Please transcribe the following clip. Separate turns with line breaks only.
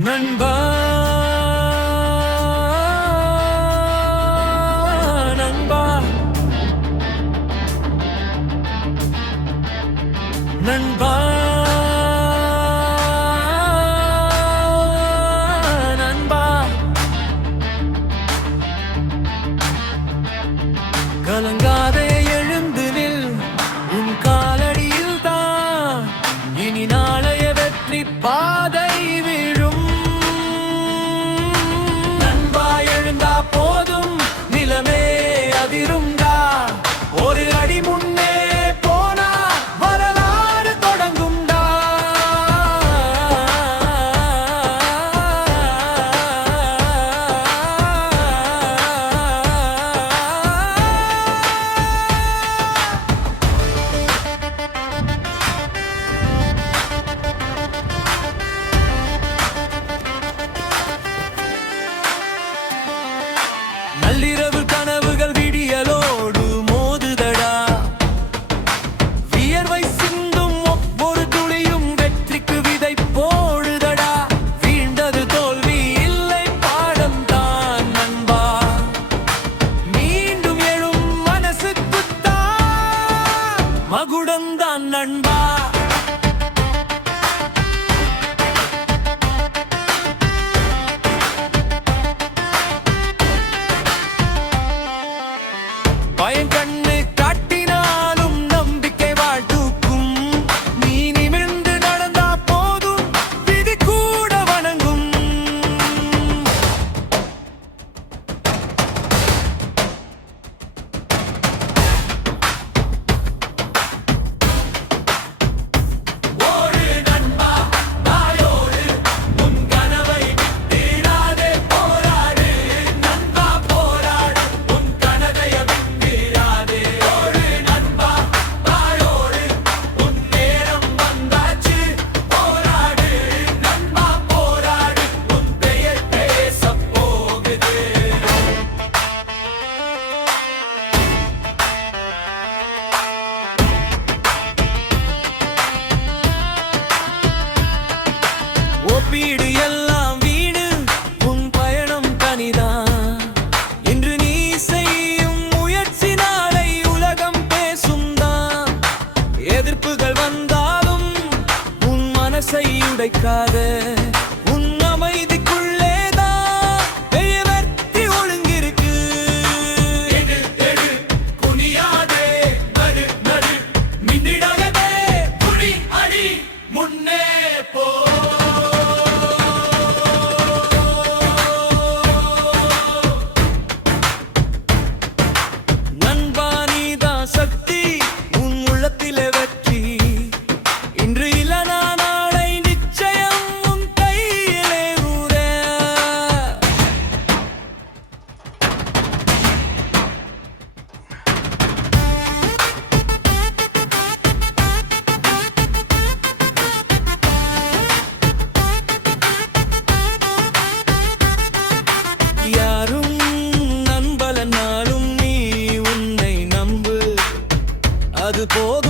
நண்பா நண்பா. நண்பா. வீடு எல்லாம் வீடு உன் பயணம் தனிதான் இன்று நீ செய்யும் முயற்சி நாளை உலகம் பேசும் தான் எதிர்ப்புகள் வந்தாலும் உன் மனசை உடைக்காத. அது போதும்